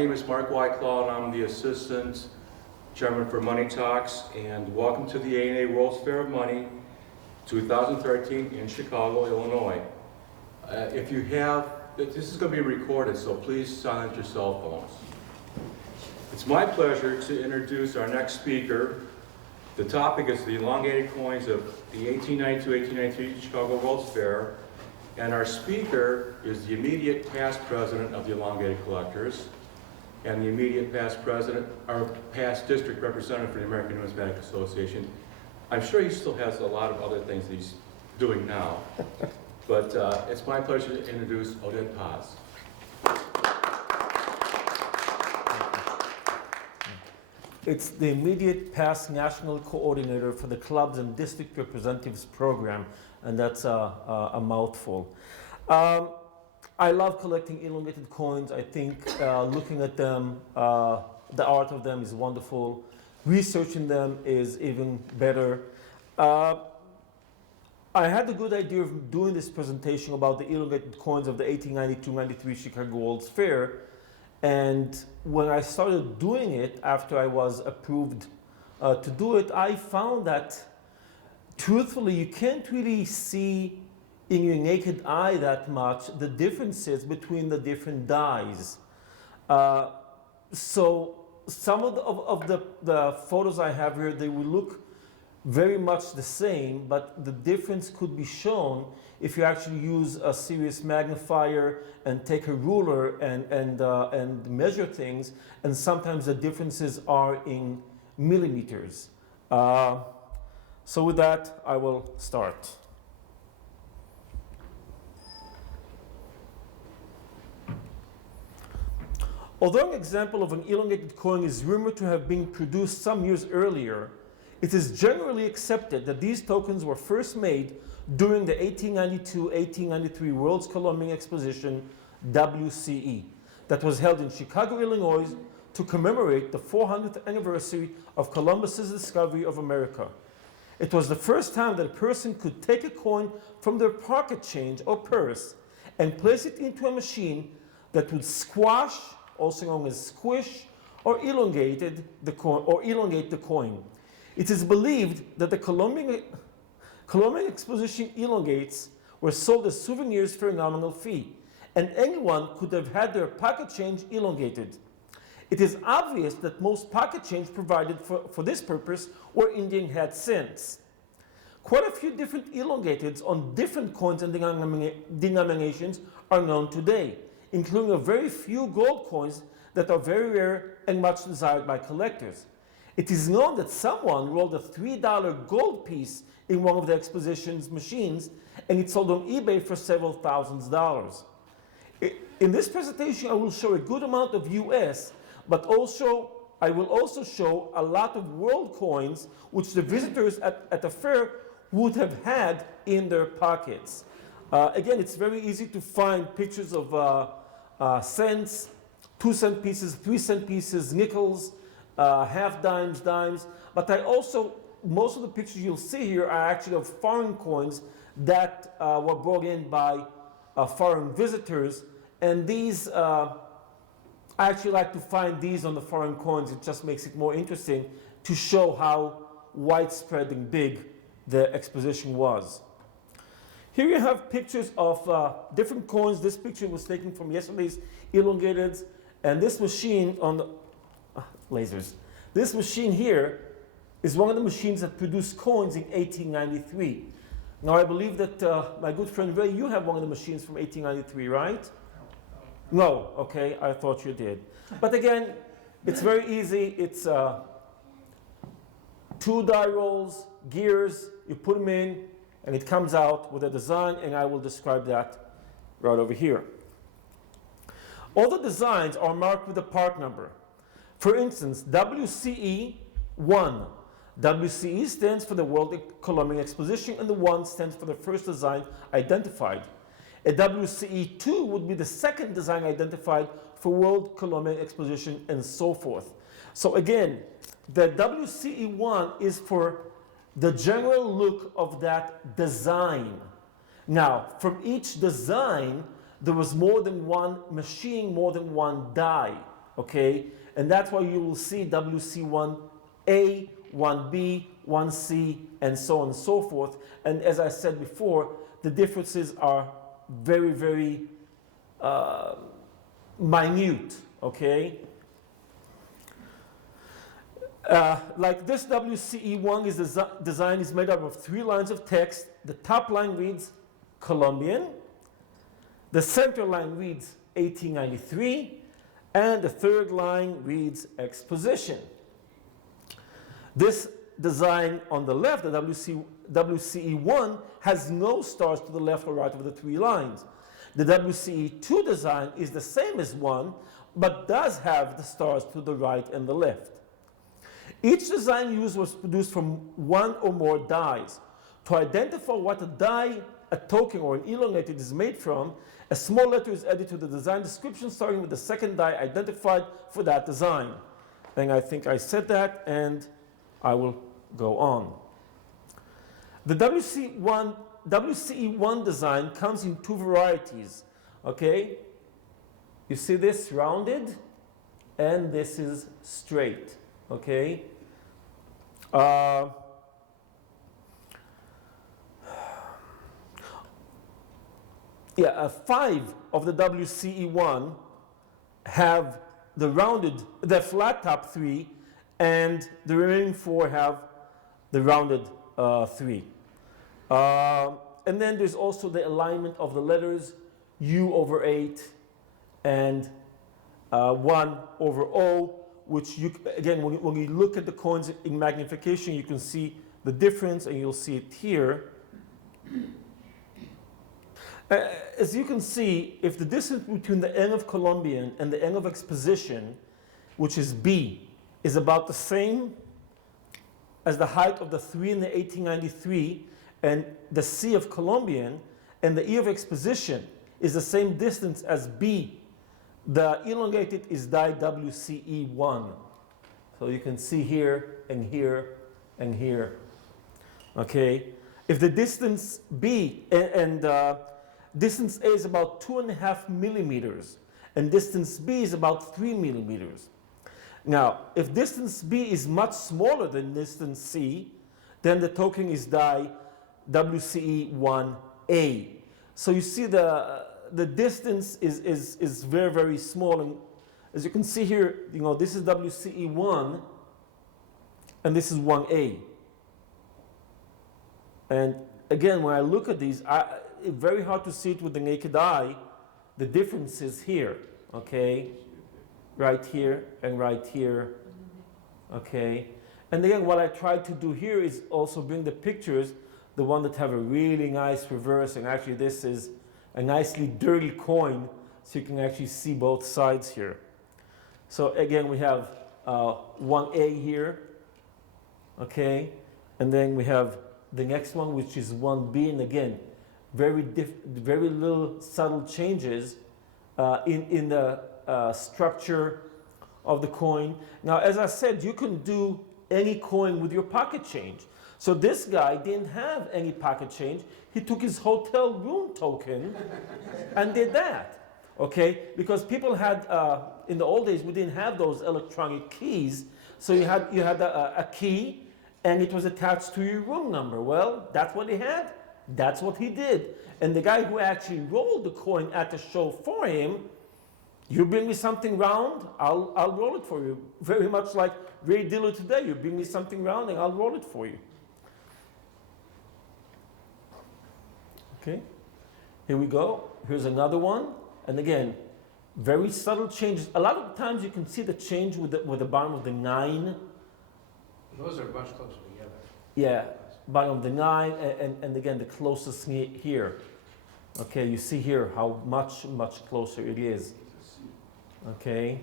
name is Mark Wyclaw, and I'm the Assistant Chairman for Money Talks, and welcome to the A&A World's Fair of Money 2013 in Chicago, Illinois. If you have, this is going to be recorded, so please silence your cell phones. It's my pleasure to introduce our next speaker. The topic is the elongated coins of the 1892-1893 Chicago World's Fair, and our speaker is the immediate past president of the elongated collectors and the immediate past president, or past district representative for the American Numismatic Association. I'm sure he still has a lot of other things that he's doing now, but it's my pleasure to introduce Oded Paz. It's the immediate past national coordinator for the Clubs and District Representatives Program, and that's a mouthful. I love collecting elongated coins. I think looking at them, the art of them is wonderful. Researching them is even better. I had the good idea of doing this presentation about the elongated coins of the 1892-93 Chicago World's Fair. And when I started doing it, after I was approved to do it, I found that, truthfully, you can't really see in your naked eye that much the differences between the different dies. So some of the photos I have here, they will look very much the same, but the difference could be shown if you actually use a serious magnifier and take a ruler and measure things, and sometimes the differences are in millimeters. So with that, I will start. Although an example of an elongated coin is rumored to have been produced some years earlier, it is generally accepted that these tokens were first made during the 1892-1893 World's Columbine Exposition, WCE, that was held in Chicago, Illinois, to commemorate the 400th anniversary of Columbus's discovery of America. It was the first time that a person could take a coin from their pocket change or purse and place it into a machine that would squash, also known as squish, or elongate the coin. It is believed that the Columbine Exposition elongates were sold as souvenirs for a nominal fee, and anyone could have had their pocket change elongated. It is obvious that most pocket change provided for this purpose were Indian head cents. Quite a few different elongateds on different coins and denominations are known today, including a very few gold coins that are very rare and much desired by collectors. It is known that someone rolled a $3 gold piece in one of the exposition's machines, and it sold on eBay for several $1000s. In this presentation, I will show a good amount of US, but I will also show a lot of world coins which the visitors at the fair would have had in their pockets. Again, it's very easy to find pictures of cents, 2-cent pieces, 3-cent pieces, nickels, half dimes, dimes, but most of the pictures you'll see here are actually of foreign coins that were brought in by foreign visitors, and these, I actually like to find these on the foreign coins. It just makes it more interesting to show how widespread and big the exposition was. Here you have pictures of different coins. This picture was taken from yesterday's elongateds, and this machine on the lasers. This machine here is one of the machines that produced coins in 1893. Now I believe that my good friend Ray, you have one of the machines from 1893, right? No, okay, I thought you did. But again, it's very easy. It's 2 die rolls, gears, you put them in, and it comes out with a design, and I will describe that right over here. All the designs are marked with a part number. For instance, WCE 1. WCE stands for the World Columbine Exposition, and the 1 stands for the first design identified. A WCE 2 would be the second design identified for World Columbine Exposition, and so forth. So again, the WCE 1 is for the general look of that design. Now, from each design, there was more than one machine, more than one die. okay? And that's why you will see WC1A, 1B, 1C, and so on and so forth. And as I said before, the differences are very, very minute, okay? Like this WCE1 design is made up of 3 lines of text. The top line reads Colombian, the center line reads 1893, and the third line reads exposition. This design on the left, the WCE1, has no stars to the left or right of the 3 lines. The WCE2 design is the same as 1, but does have the stars to the right and the left. Each design used was produced from 1 or more dies. To identify what a die, a token, or an elongated is made from, a small letter is added to the design description starting with the second die identified for that design. And I think I said that, and I will go on. The WCE1 design comes in 2 varieties, okay? You see this rounded, and this is straight, okay? 5 of the WCE1 have the flat top 3, and the remaining 4 have the rounded 3. And then there's also the alignment of the letters U/8 and 1/O, which again, when you look at the coins in magnification, you can see the difference, and you'll see it here. As you can see, if the distance between the N of Colombian and the N of exposition, which is B, is about the same as the height of the 3 in the 1893, and the C of Colombian and the E of exposition is the same distance as B, the elongated is die WCE1. So you can see here and here and here. Okay? If the distance B and distance A is about 2.5 millimeters, and distance B is about 3 millimeters. Now, if distance B is much smaller than distance C, then the token is die WCE1A. So you see the distance is very, very small. And as you can see here, this is WCE1, and this is 1A. And again, when I look at these, it's very hard to see it with the naked eye. The difference is here, okay? Right here and right here, okay? And again, what I tried to do here is also bring the pictures, the one that have a really nice reverse, and actually this is a nicely dirty coin, so you can actually see both sides here. So again, we have 1A here, okay? And then we have the next one, which is 1B, and again, very little subtle changes in the structure of the coin. Now, as I said, you can do any coin with your pocket change. So this guy didn't have any pocket change. He took his hotel room token and did that, okay? Because people had, in the old days, we didn't have those electronic keys. So you had a key, and it was attached to your room number. Well, that's what he had. That's what he did. And the guy who actually rolled the coin at the show for him, you bring me something round, I'll roll it for you. Very much like Ray Diller today. You bring me something round and I'll roll it for you. Okay, here we go. Here's another one. And again, very subtle changes. A lot of times you can see the change with the bottom of the 9. Those are much closer together. Yeah, bottom of the 9, and again, the closest here. Okay, you see here how much closer it is. Okay.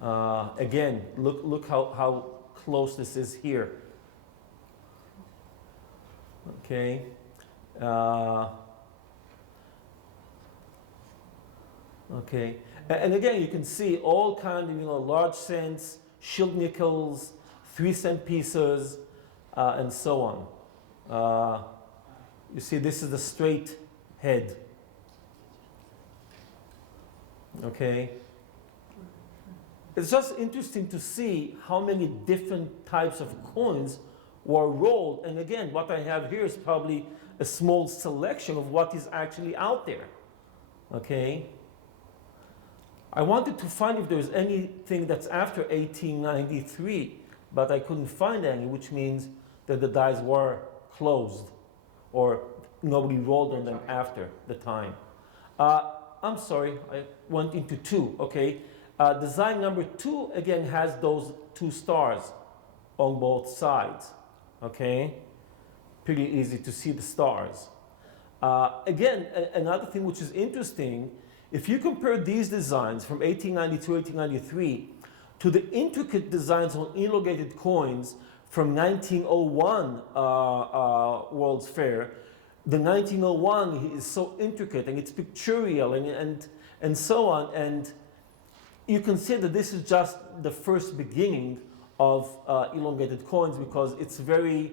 Again, look how close this is here. Okay. Okay. And again, you can see all kind of large cents, shield nickels, 3-cent pieces, and so on. You see, this is the straight head. Okay. it's just interesting to see how many different types of coins were rolled. And again, what I have here is probably a small selection of what is actually out there. Okay? I wanted to find if there's anything that's after 1893, but I couldn't find any, which means that the dies were closed or nobody rolled on them after the time. I'm sorry, I went into 2, okay? Design number 2 again has those 2 stars on both sides, okay? Pretty easy to see the stars. Again, another thing which is interesting, if you compare these designs from 1892, 1893 to the intricate designs on elongated coins from 1901 World's Fair, the 1901 is so intricate and it's pictorial and so on, and you can see that this is just the first beginning of elongated coins because it's very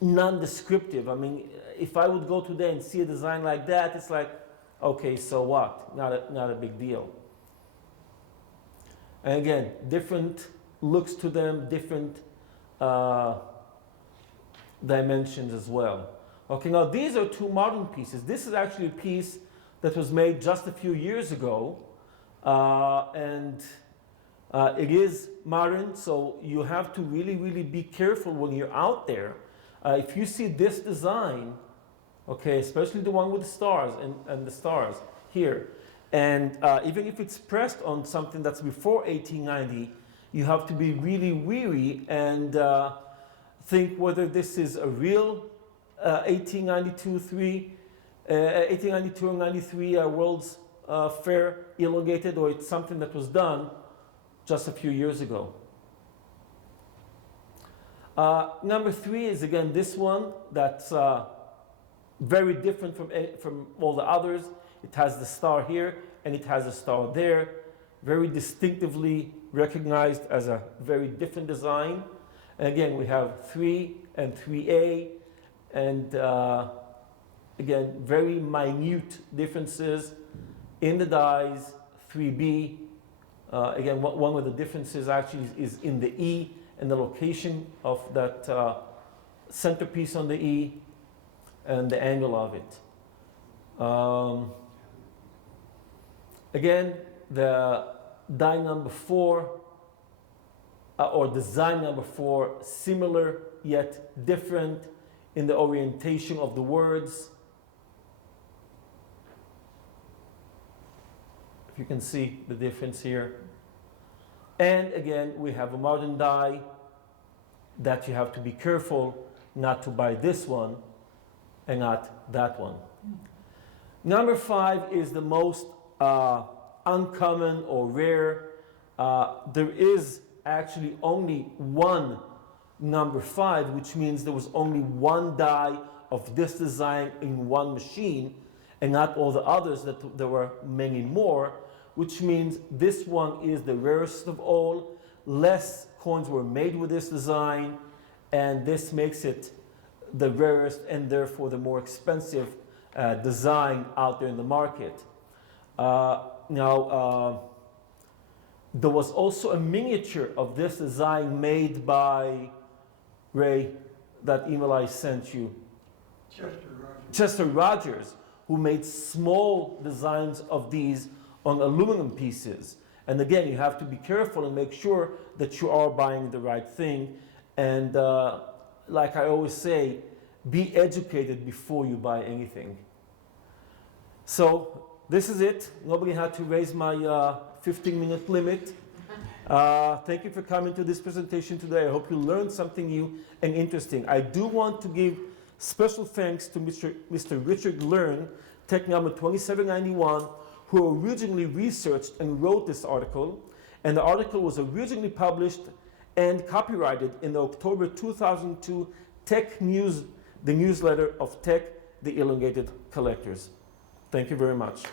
non-descriptive. I mean, if I would go today and see a design like that, it's like, okay, so what? Not a big deal. And again, different looks to them, different dimensions as well. Okay, now these are 2 modern pieces. This is actually a piece that was made just a few years ago, and it is modern, so you have to really, really be careful when you're out there. If you see this design, okay, especially the one with the stars and the stars here, and even if it's pressed on something that's before 1890, you have to be really weary and think whether this is a real 1892 and 93 World's Fair elongated, or it's something that was done just a few years ago. Number 3 is again this one that's very different from all the others. It has the star here and it has a star there, very distinctively recognized as a very different design. And again, we have 3 and 3A, and again, very minute differences in the dies. 3B, again, one of the differences actually is in the E and the location of that centerpiece on the E and the angle of it. Again, the die number 4 or design number 4, similar yet different in the orientation of the words. If you can see the difference here. And again, we have a modern die that you have to be careful not to buy this one and not that one. Number 5 is the most uncommon or rare. There is actually only one number 5, which means there was only one die of this design in one machine and not all the others, that there were many more, which means this one is the rarest of all. Less coins were made with this design, and this makes it the rarest and therefore the more expensive design out there in the market. There was also a miniature of this design made by Ray, that email I sent you. Chester Rogers, who made small designs of these on aluminum pieces. And again, you have to be careful and make sure that you are buying the right thing. And like I always say, be educated before you buy anything. So this is it. Nobody had to raise my 15-minute limit. Thank you for coming to this presentation today. I hope you learned something new and interesting. I do want to give special thanks to Mr. Richard Learn, tech number 2791, who originally researched and wrote this article. And the article was originally published and copyrighted in the October 2002 Tech News, the newsletter of Tech, the Elongated Collectors. Thank you very much.